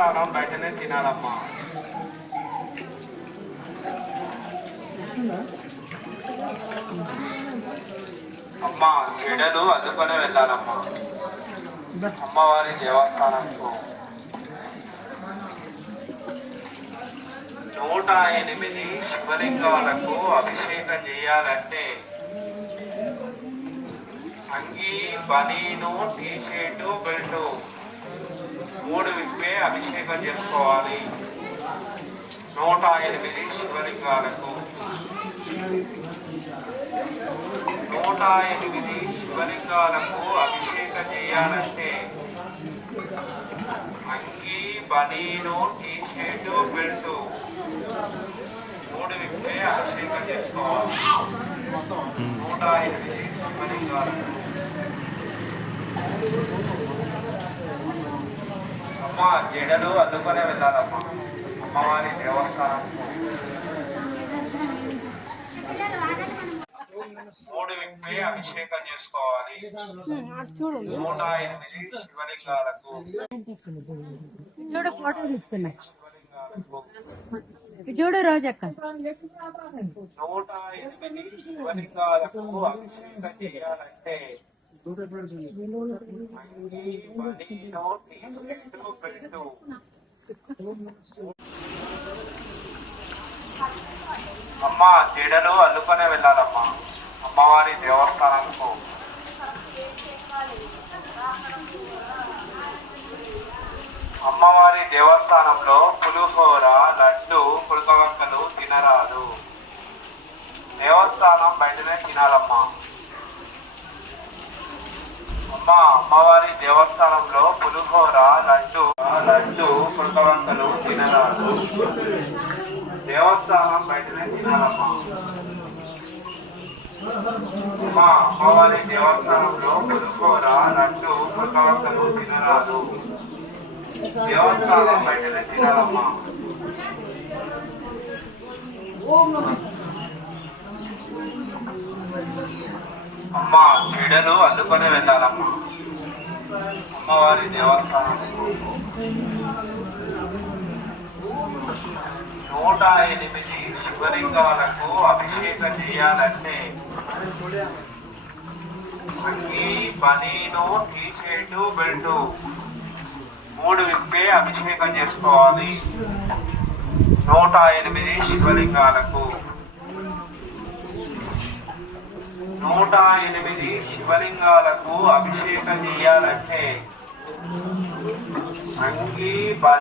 దేవస్థానం బయటనే తినాలమ్మా. అమ్మా చెడలు అద్దుకొని వెళ్ళాలమ్మా అమ్మవారి దేవస్థానంకు. 108 శివలింగాలకు అభిషేకం చేయాలంటే అంగీ, బనీను, టీషర్టు, బెల్టు 3 విప్పే అభిషేకం చేసుకోవాలి. 108 శివలింగాలకు 108 శివలింగాలకు అభిషేకం చేయాలంటే అంగీ, బనీను, టీషర్టు, బెల్టు 3 విప్పే అభిషేకం చేసుకోవాలి. 108 శివలింగాలకు. అమ్మ జడలు అద్దుకొనే వెళ్ళాలమ్మా అమ్మవారి దేవస్థానంకు. 3 విప్పే అభిషేకం చేసుకోవాలి. 108 శివలింగాలకు. ఫోటో తీస్తున్నా చూడు రోజక్క. 108 శివలింగాలకు అభిషేకం చేయాలంటే అమ్మ జడలు అల్లుకొనే వెళ్ళాలమ్మా అమ్మవారి దేవస్థానంకు. అమ్మవారి దేవస్థానంలో పులిహోర, లడ్డు, పుడకవక్కలు తినరాదు. దేవస్థానం బయటనే తినాలమ్మా. అమ్మవారి దేవస్థానంలో పులిహోర, లడ్డు, పుడకవక్కలు తినరాదు. దేవస్థానం బయటనే తినాలమ్మా. అమ్మవారి దేవస్థానంలో పులిహోర, లడ్డు, పుడకవక్కలు తినరాదు. దేవస్థానం బయటనే తినాలమ్మా. అమ్మ చెడలు అద్దుకొని వెళ్ళాలమ్మా అమ్మవారి దేవస్థానంకు. 108 శివలింగాలకు అభిషేకం చేయాలంటే అంగీ, బనీను, టీషర్టు, బెల్టు 3 విప్పే అభిషేకం చేసుకోవాలి. 108 శివలింగాలకు. 108 శివలింగాలకు అభిషేకం చేయాలంటే అంగీ,